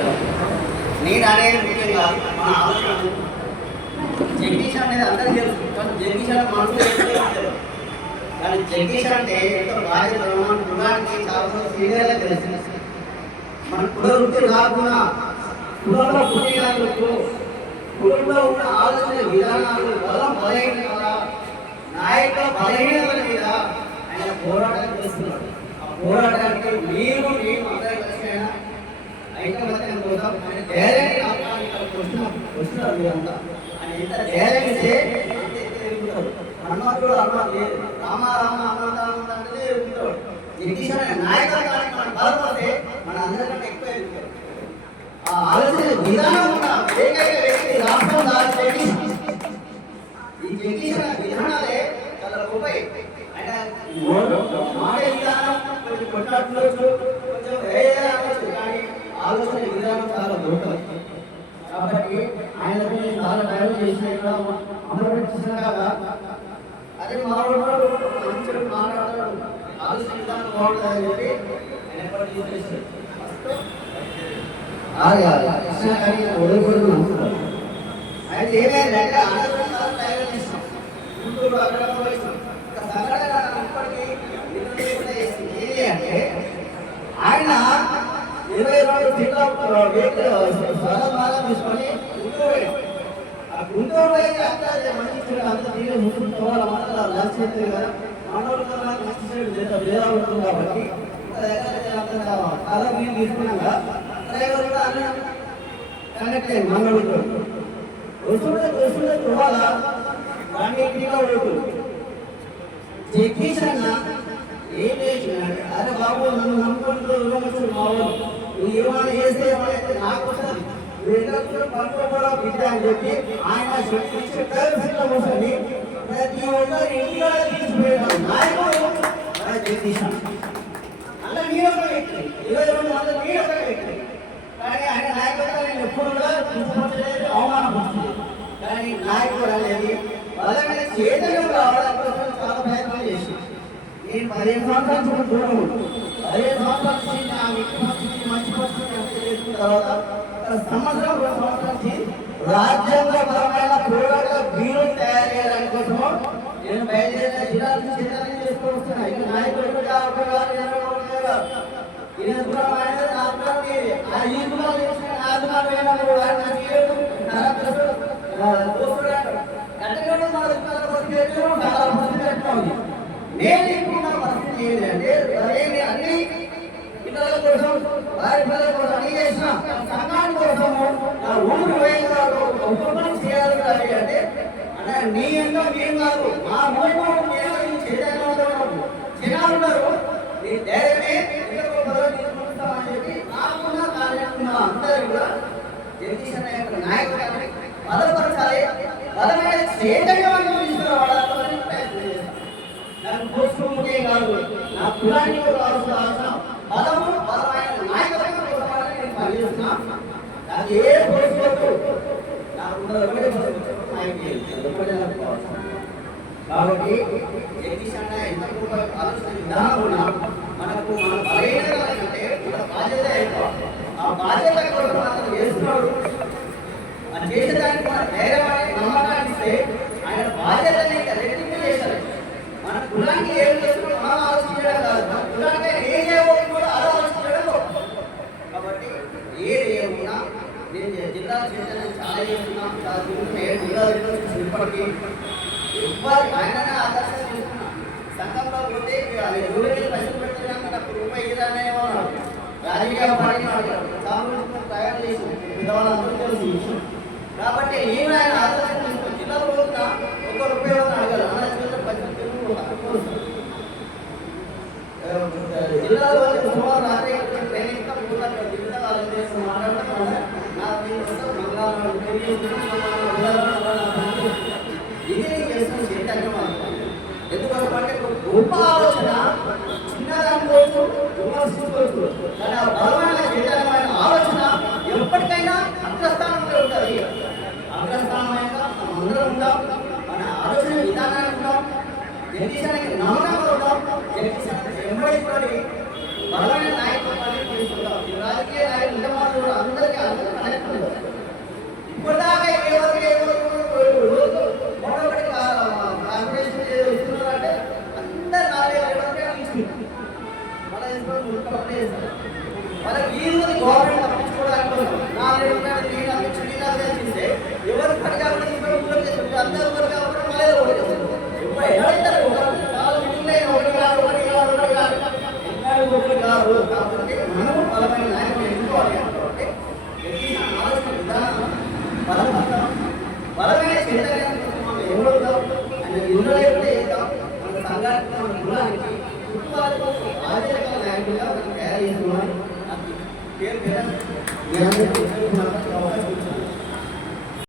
నేను అనేది ముఖ్యంగా మన ఆలోచన జగదీష్ అనేది అందరికీ తెలుసు, కానీ జగదీష్ అనే మనసు కానీ జగదీష్ అంటే ఎంతో బాధ్యత మన కులానికి చాలా సీనియర్గా తెలుసు. మన కుల వృత్తి కాకుండా కులంలో పుట్టినందుకు కులంలో ఉన్న ఆలోచన విధానాలు బలం బలహీనత నాయకుల బలహీనతల మీద ఆయన పోరాటం చేస్తున్నారు. ఆ పోరాటానికి నేను అందరూ కలిసి ఐకమత్యం కోసం ఆయన ధైర్యాన్ని వస్తున్నారు. మీరంతా ఆయన ఎంత ధైర్యం ఇస్తే హనుమంతుడు అన్నాడు లేదు, రామ రామ అనంత అంటే ఎదుగుతాడు. జగదీష్ అనే నాయకత్వానికి మనం బలపడితే మన అందరికంటే ఎక్కువ ఎదుగుతాడు. ఆ ఆలోచన విధానం ఉన్న ఏకైక వ్యక్తి రాష్ట్రం జగదీష్. ఈ జగదీష్ అనే విధానాలే చాలా గొప్పవి. ఆయన మాట విధానం కొంచెం కొట్లాడుకోవచ్చు, కొంచెం కానీ ఆలోచన విధానం చాలా గొప్పది. కాబట్టి ఆయనకు చాలా టైం చేసిన అమలుపరిచిన కదా అదే మాట్లాడు మంచిగా మాట్లాడతాడు, ఆలోచన విధానం బాగుంటుందని చెప్పి ఆయన ఎప్పటి తీసుకొచ్చారు. కృష్ణ కానీ ఒడిపడుతుంది అనుకుంటారు. అయితే ఏమైందంటే ఆనందంగా తయారు చేస్తాం గుంటూరు అక్కడ ఒక సంఘటన ఇప్పటికీ ఏంటి అంటే ఆయన 22 జిల్లా తీసుకొని గుంటూరు ఆ గుంటూరు అయితే మంచి అంత తీరే ముసుకుకోవాలి మాట్లాడాలి లాస్ట్ చేస్తే కదా మానవులు భేదా ఉంటుంది. కాబట్టి అలా మీరు తీసుకున్నాక డ్రైవర్ కూడా అన్న కనెక్ట్ అయ్యింది మంగళూరు వస్తుంటే చూడాలా వాణిజ్యంగా ఓటు జగదీష్ అన్న ఏం చేసినాడు. అరే బాబు నన్ను నమ్ముకుంటూ మావాడు నువ్వు ఏమైనా చేస్తే ఏమైనా నాకు వస్తుంది పండుగ బిడ్డ అని చెప్పి ఆయన కూర్చొని ప్రతి ఒక్కరు ఇంట్లో తీసుకుపోయాడు నాయకుడు జగదీష్ అలా మీరు ఒక వ్యక్తి 22 మంది మీరు ఒక వ్యక్తి. కానీ ఆయన నాయకత్వం నేను ఎప్పుడు కూడా చూసుకోవట్లేదు, అవమానపడుతుంది. కానీ నాయకుడు అనేది వాళ్ళ మీద చైతన్యం రావడం కోసం చాలా ప్రయత్నం చేసి నేను 15 సంవత్సరాల నుంచి దూరం 15 సంవత్సరాల నుంచి నా వ్యక్తి పరిస్థితి మంచి పరిస్థితి చేసుకున్న తర్వాత సంవత్సరం 2 సంవత్సరాల నుంచి రాజ్యాంగపరమైన పోరాట వీరులు తయారు చేయడానికి కోసము నేను బయలుదేరిన జిల్లాల నుంచి సిద్ధం చేసుకోవచ్చున్నా. ఇక నాయకుడు నేను ఇప్పుడు పరిస్థితి ఏంటంటే అన్ని పిల్లల కోసం వారి పిల్లల కోసం అన్ని చేసిన సంఘాని కోసము నా ఊరు ఉపయోగం చేయాలి అంటే అన్న నీ ఎంతో మేము కాదు మా మూడు జనాలు ఉన్నారు. నీ ధైర్యమే తీసుకుంటామని చెప్పి నాకున్న కార్యక్రమం అందరూ కూడా జగదీష్ అనే నాయకుడు బలపరచాలి, బలమైన చైతన్యవంతం తీసుకురావాలని ప్రయత్నం చేస్తాను. నాకు పోస్టుకే కాదు నా కులానికి కావాల్సిన బలము బలమైన నాయకత్వం కోసమని నేను పనిచేస్తున్నా. నాకు ఏ పోస్టు నాకు కాబట్టి జగదీష్ అన్న ఎంత గొప్ప ఆలోచన విధానం ఉన్నా మనకు మన బలహీనత మన బాధ్యత ఎక్కువ. ఆ బాధ్యత కోసం అతను చేస్తున్నాడు. అది చేసేదానికి మన ధైర్యాన్ని నమ్మకాన్ని ఇస్తే ఆయన బాధ్యతని రెట్టింపు చేశారు. మన కులానికి ఏం చేస్తున్నాడో మనం ఆలోచించడం కాదు, మన కులానికి ఏం చేయబోతుంది కూడా అలా ఆలోచించడం. కాబట్టి ఏది ఏమున్నా నేను జిల్లా చైతన్యం చాలా చేస్తున్నాం, చాలా తిరుగుతున్నాయి జిల్లా ఇప్పటికీ ఎవ్వరు ఆయననే ఆదర్శం చేసుకున్నా. సంఘంలో పోతే ఎవరైతే పైసలు పెడుతున్నాం కదా రూపాయి ఇరానే రాజకీయ పార్టీ సామూహిక తయారు చేసి వాళ్ళందరూ తెలుసు. కాబట్టి నేను ఆయన ఆదర్శం చేసుకుని జిల్లాలో పోతున్నా ₹1 అడగాలి జిల్లాలో సుమారు రాజకీయ ట్రైనింగ్ జిల్లా వాళ్ళని చేస్తూ మాట్లాడుతున్నా. ఇదే చేస్తున్న చైతన్యం ఎందుకంటే గొప్ప ఆలోచన చిన్నదాని కోసం విమర్శించుకోవచ్చు, కానీ ఆ బలమైన చైతన్యమైన ఆలోచన ఎప్పటికైనా అగ్రస్థానంలో ఉంటుంది. అగ్రస్థానమైన మనం అందరం ఉంటాం, మన ఆలోచన విధానాన్ని ఉంటాం, జగదీశానికి నమ్మకంగా ఉంటాం, జగదీశానికి ఎంబడి బలమైన నాయకత్వాన్ని తీసుకుంటాం. రాజకీయ నాయకులు అందరికీ చేసుకొని ముందుకప్పుడే చేస్తారు. వాళ్ళకి ఈ రోజు గవర్నమెంట్ తప్పించుకోవడానికి నాలుగు రూపాయలు నేను అప్పించి నేను అప్పించిస్తే ఎవరు పని కాబట్టి ఊళ్ళో చేస్తారు. అందరూ ఊరు కాబట్టి మళ్ళీ ఊరు చేస్తారు. ఎవరైతారు చాలా మీటింగ్లో ఒకటి కాదు ఒకటి కాదు కాబట్టి మనం బలమైన నాయకులు ఎన్నుకోవాలి. కాబట్టి ఆలోచన విధానం బలమైన చైతన్యం ఎవరు ఆయన ఇందులో ఎప్పుడే చేద్దాం మన సంఘానికి మన కులానికి కుటుంబాలకు ఆర్థిక నాయకులుగా మనం తయారు చేస్తున్నామని నాకు పేరు